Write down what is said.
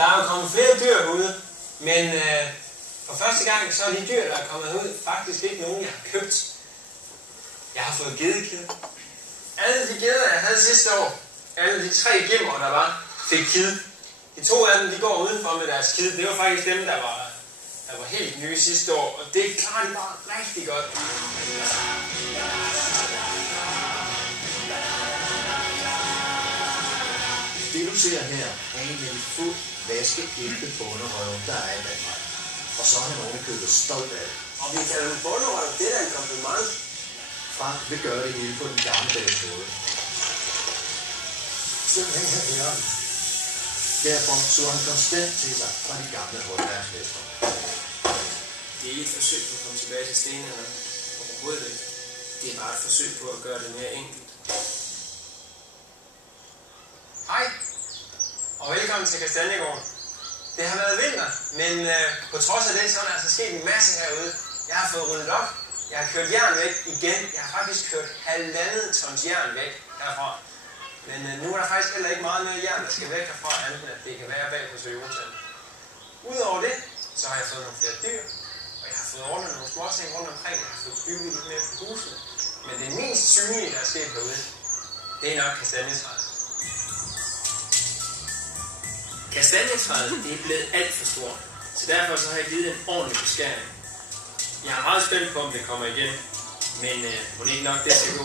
der er jo kommet flere dyr herude, men for første gang så er de dyr, der er kommet ud, faktisk ikke nogen, jeg har købt. Jeg har fået gedekid. Alle de geder, jeg havde sidste år, alle de 3 gimmer, der var, fik kid. De 2 af dem, de går udenfor med deres kid. Det var faktisk dem, der var helt nye sidste år, og det klarer de bare rigtig godt. Det du ser her er en af de få vaskeægte bonderøve, der er i Danmark. Og så er han ovenikøbet stolt af det. Og vi kalder dem bonderøv, det er da en kompliment. Frank vil gøre det hele på den gammeldags måde. Simpelthen her i hjørnet. Derfor så han konstant til sig fra de gamle håndværksmestre. Det er ikke et forsøg på at komme tilbage til stenalderen. Overhovedet ikke. Det er bare et forsøg på at gøre det mere enkelt. Hej, og velkommen til Kastanjegården. Det har været vinter, men på trods af det, så er der altså sket en masse herude. Jeg har fået ryddet op. Jeg har kørt jern væk igen. Jeg har faktisk kørt 1,5 tons jern væk herfra. Men nu er der faktisk heller ikke meget mere jern, der skal væk herfra, andet end at det kan være bag på Toyotaen. Udover det, så har jeg fået nogle flere dyr, og jeg har fået ordnet nogle småting rundt omkring. Jeg har fået bygget lidt mere på husene. Men det mest synlige, der er sket herude, det er nok kastanjetræet. Kastanjetræet er blevet alt for stort, så derfor så har jeg givet en ordentlig beskæring. Jeg er meget spændt på, om det kommer igen, men må ikke nok det skal gå.